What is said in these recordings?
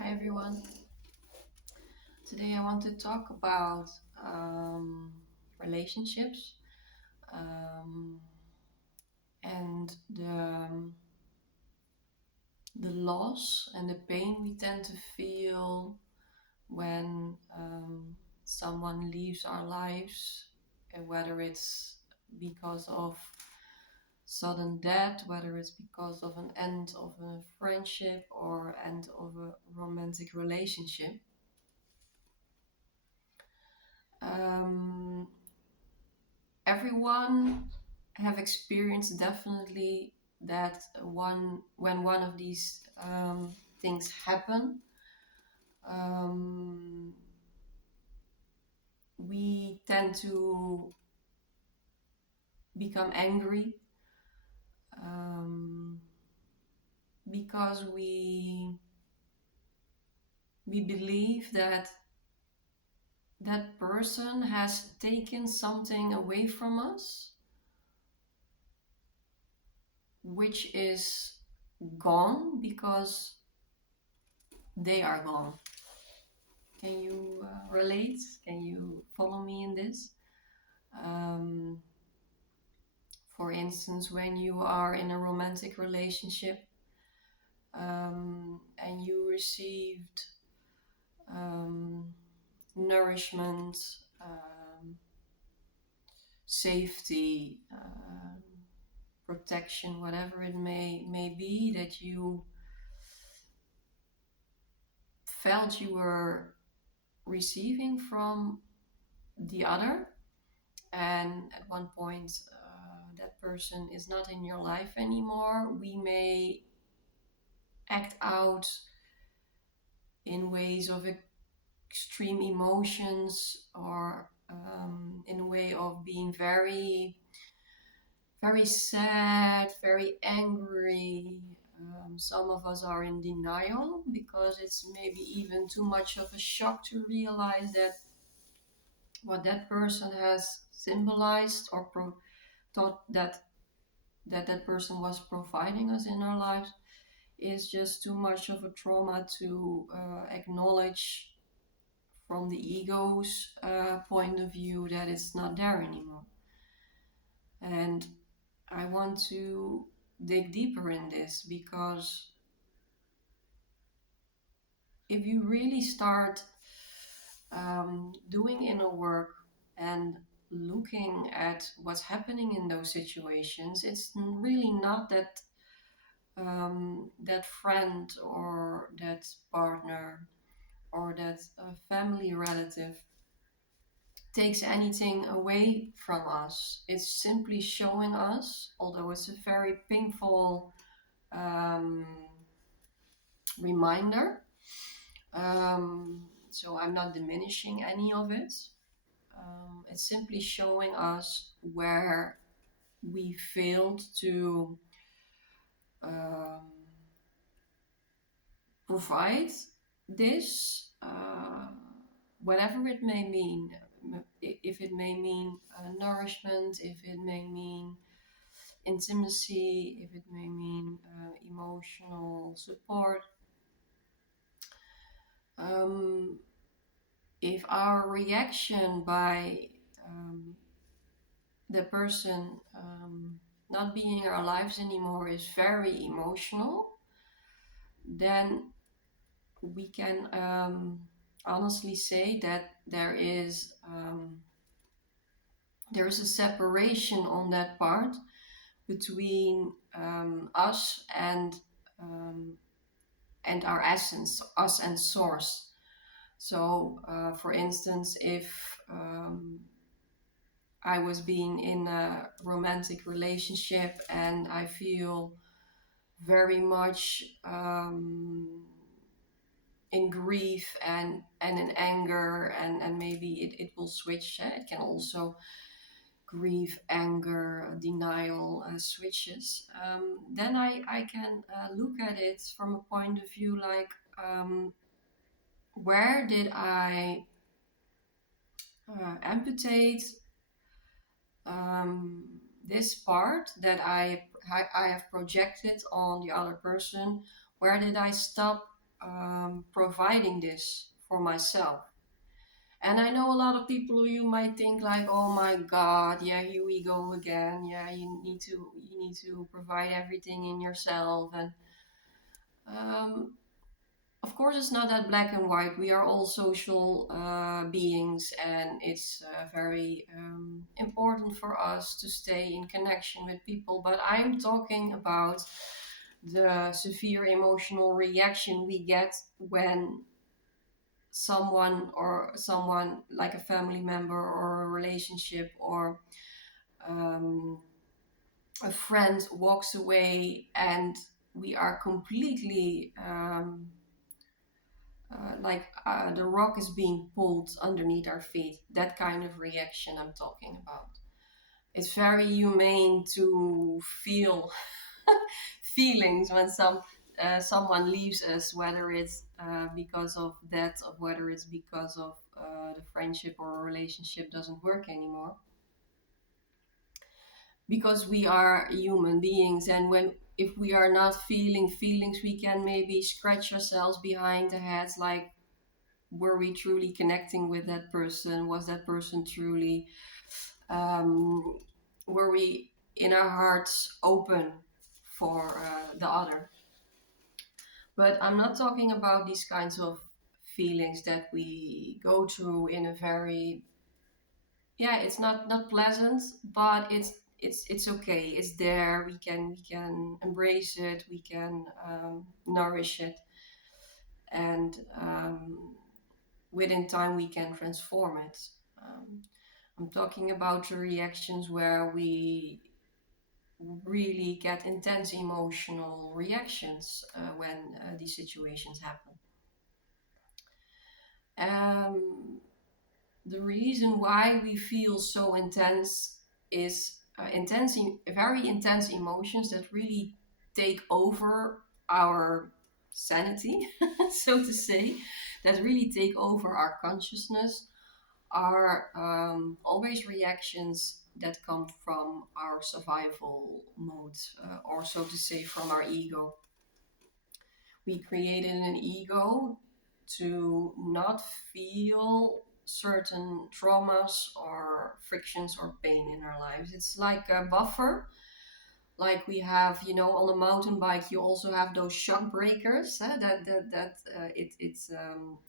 Hi everyone. Today I want to talk about relationships um, and the loss and the pain we tend to feel when someone leaves our lives, and whether it's because of sudden death, whether it's because of an end of a friendship or end of a romantic relationship. Um, Everyone have experienced definitely that one of these things happen. um, we tend to become angry um, because we believe that that person has taken something away from us which is gone because they are gone. Can you relate? Can you follow me in this? Um, for instance, when you are in a romantic relationship and you received um, nourishment, safety, protection, whatever it may be, that you felt you were receiving from the other, and at one point that person is not in your life anymore, we may act out in ways of extreme emotions, or in a way of being very, very sad, very angry. Some of us are in denial because it's maybe even too much of a shock to realize that what that person has symbolized or thought that person was providing us in our lives is just too much of a trauma to acknowledge from the ego's point of view that it's not there anymore. And I want to dig deeper in this because if you really start doing inner work and looking at what's happening in those situations, it's really not that that friend or that partner or that family relative takes anything away from us. It's simply showing us, although it's a very painful um, reminder. So I'm not diminishing any of it. It's simply showing us where we failed to um, provide this, whatever it may mean. If it may mean nourishment, if it may mean intimacy, if it may mean emotional support. Um, if our reaction by the person not being in our lives anymore is very emotional, then we can honestly say that there is a separation on that part between us um, and our essence, us and source. So, for instance, if I was being in a romantic relationship and I feel very much in grief and in anger, and maybe it will switch. It can also grief, anger, denial switches. Then I can look at it from a point of view like, where did I amputate um, this part that I have projected on the other person? Where did I stop providing this for myself. And I know a lot of people, you might think like, oh my God, yeah, here we go again. Yeah, you need to provide everything in yourself. And um, of course, it's not that black and white. We are all social beings, and it's very important for us to stay in connection with people. But I'm talking about the severe emotional reaction we get when someone like a family member or a relationship or um, a friend walks away, and we are completely the rock is being pulled underneath our feet. That kind of reaction I'm talking about. It's very humane to feel feelings when someone leaves us, whether it's because of death, or whether it's because of the friendship or relationship doesn't work anymore. Because we are human beings, and when if we are not feeling feelings, we can maybe scratch ourselves behind the head, like, were we truly connecting with that person? Was that person truly, um, were we in our hearts open for the other? But I'm not talking about these kinds of feelings that we go through in a very, yeah, it's not pleasant, but it's okay. It's there. We can embrace it. We can nourish it, and within time we can transform it. Um, I'm talking about the reactions where we really get intense emotional reactions when these situations happen. Um, the reason why we feel so intense is very intense emotions that really take over our sanity, so to say, that really take over our consciousness, are always reactions that come from our survival mode, or so to say, from our ego. We created an ego to not feel certain traumas or frictions or pain in our lives. It's like a buffer. Like we have, on a mountain bike, you also have those shock breakers.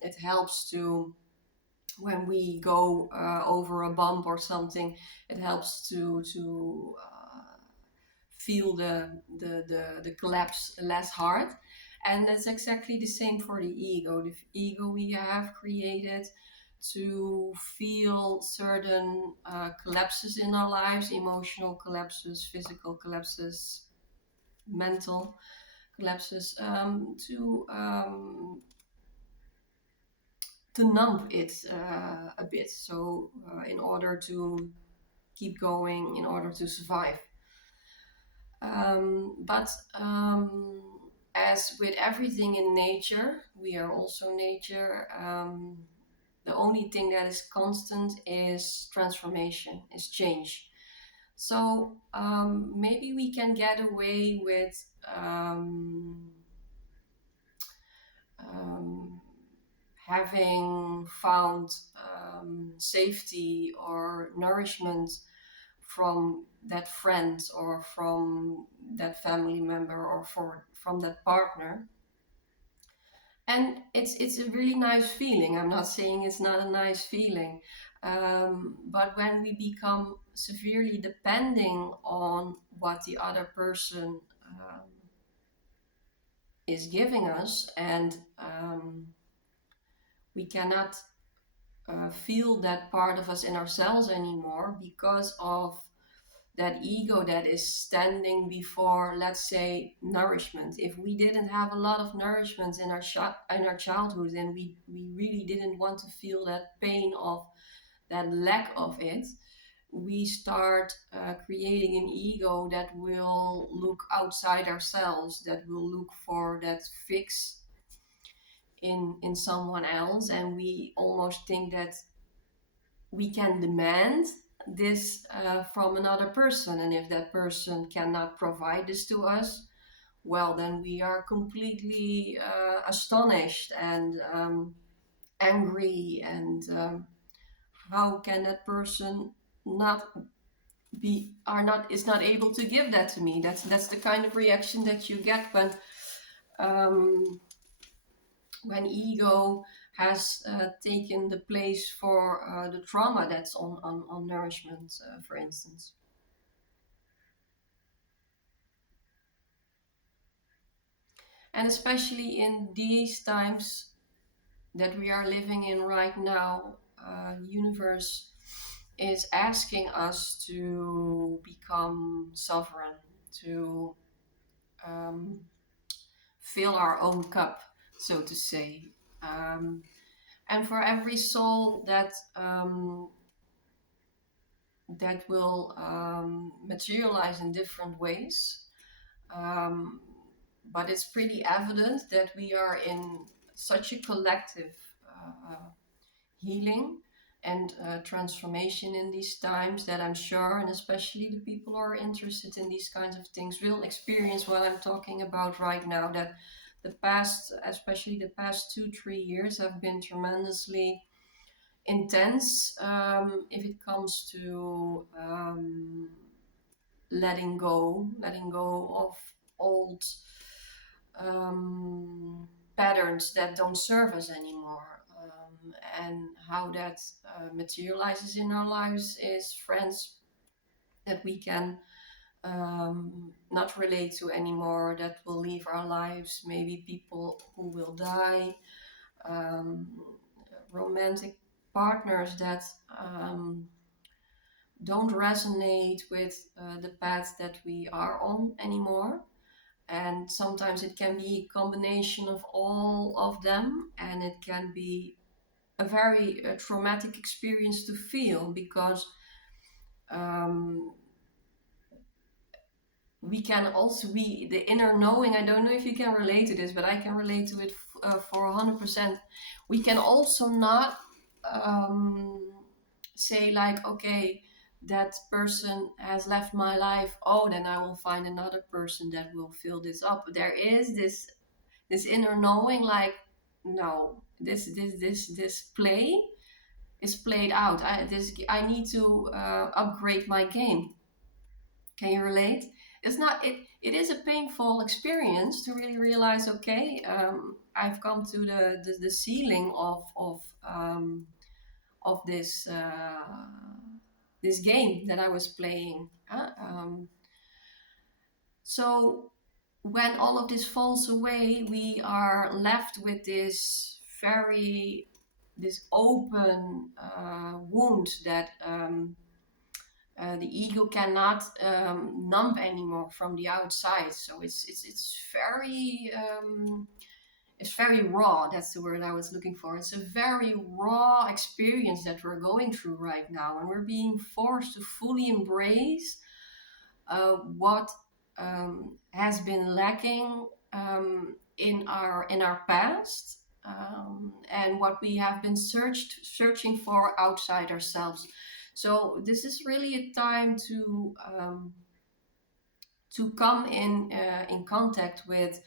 It helps to, when we go over a bump or something, it helps to feel the collapse less hard. And that's exactly the same for the ego. The ego we have created to feel certain collapses in our lives, emotional collapses, physical collapses, mental collapses, to numb it a bit. So, in order to keep going, in order to survive. But as with everything in nature, we are also nature. The only thing that is constant is transformation, is change. So maybe we can get away with um, having found safety or nourishment from that friend or from that family member or from that partner. And it's a really nice feeling. I'm not saying it's not a nice feeling, but when we become severely depending on what the other person is giving us, and we cannot feel that part of us in ourselves anymore because of that ego that is standing before, let's say, nourishment. If we didn't have a lot of nourishment in our childhood, and we really didn't want to feel that pain of that lack of it, we start creating an ego that will look outside ourselves, that will look for that fix in someone else, and we almost think that we can demand this from another person, and if that person cannot provide this to us, well, then we are completely astonished and angry, and how can that person not be are not is not able to give that to me? That's the kind of reaction that you get um, when ego has taken the place for the trauma that's on nourishment, for instance. And especially in these times that we are living in right now, the universe is asking us to become sovereign, to um, fill our own cup, so to say. Um, and for every soul that will materialize in different ways, um, but it's pretty evident that we are in such a collective healing and transformation in these times, that I'm sure, and especially the people who are interested in these kinds of things, will experience what I'm talking about right now. That the past, especially the past 2-3 years, have been tremendously intense if it comes to letting go of old um, patterns that don't serve us anymore. And how that materializes in our lives is friends that we can not relate to anymore, that will leave our lives, maybe people who will die, um, romantic partners that don't resonate with the path that we are on anymore. And sometimes it can be a combination of all of them, and it can be a very traumatic experience to feel, because um, we can also be the inner knowing. I don't know if you can relate to this, but I can relate to it for 100%. We can also not um, say like, okay, that person has left my life, oh, then I will find another person that will fill this up. There is this inner knowing, like, no, this play is played out. I need to upgrade my game. Can you relate? It's not it. It is a painful experience to really realize. Okay, I've come to the ceiling of this game that I was playing. So when all of this falls away, we are left with this open wound that the ego cannot numb anymore from the outside. So it's very raw. That's the word I was looking for. It's a very raw experience that we're going through right now, and we're being forced to fully embrace what has been lacking in our past, and what we have been searching for outside ourselves. So this is really a time to come in contact with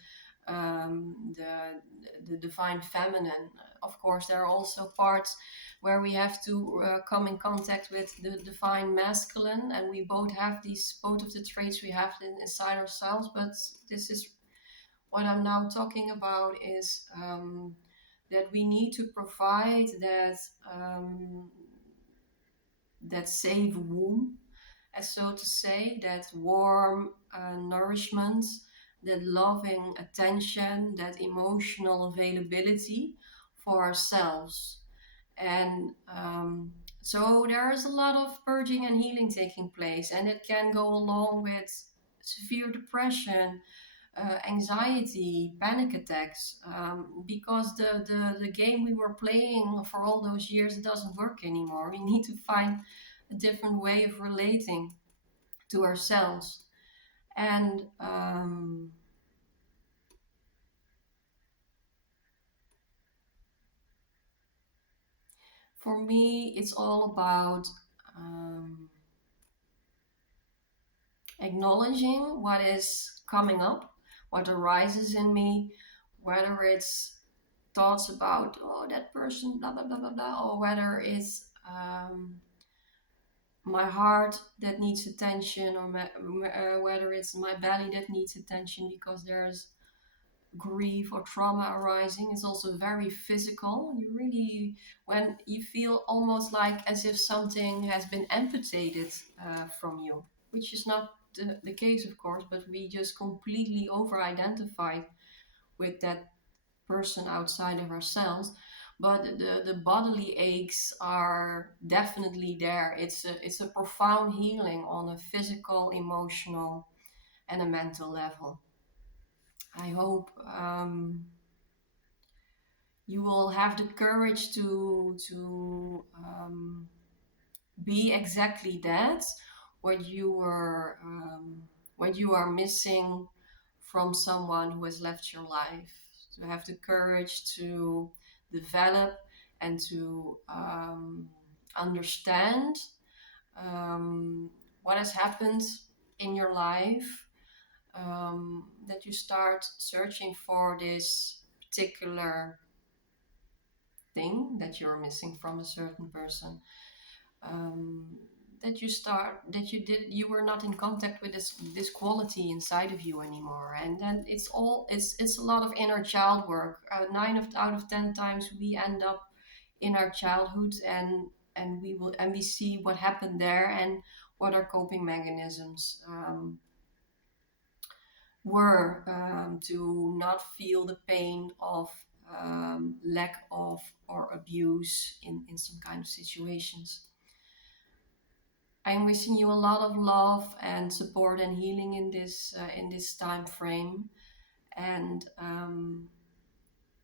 the divine feminine. Of course, there are also parts where we have to come in contact with the divine masculine, and we both of the traits we have inside ourselves. But this is what I'm now talking about, is that we need to provide that safe womb, as so to say, that warm nourishment, that loving attention, that emotional availability for ourselves. And so there is a lot of purging and healing taking place, and it can go along with severe depression, anxiety, panic attacks, because the game we were playing for all those years, it doesn't work anymore. We need to find a different way of relating to ourselves. And for me, it's all about acknowledging what is coming up, what arises in me, whether it's thoughts about, oh, that person, blah blah blah blah blah, or whether it's my heart that needs attention, or whether it's my belly that needs attention because there's grief or trauma arising. Is also very physical. You really, when you feel almost like as if something has been amputated from you, which is not the case, of course, but we just completely over identified with that person outside of ourselves. But the bodily aches are definitely there. It's a profound healing on a physical, emotional, and a mental level. I hope you will have the courage to be exactly that, what you were what you are missing from someone who has left your life. To have the courage to develop and to understand um, what has happened in your life, that you start searching for this particular thing that you're missing from a certain person, um, that you were not in contact with this quality inside of you anymore. And then it's a lot of inner child work. Out of 10 times we end up in our childhood, and we see what happened there and what our coping mechanisms were, to not feel the pain of lack of or abuse in some kind of situations. I'm wishing you a lot of love and support and healing in this time frame. And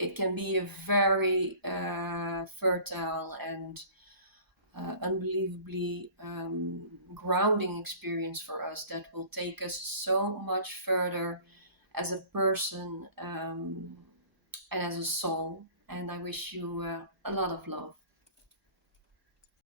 it can be a very fertile and unbelievably grounding experience for us that will take us so much further as a person, and as a soul. And I wish you a lot of love.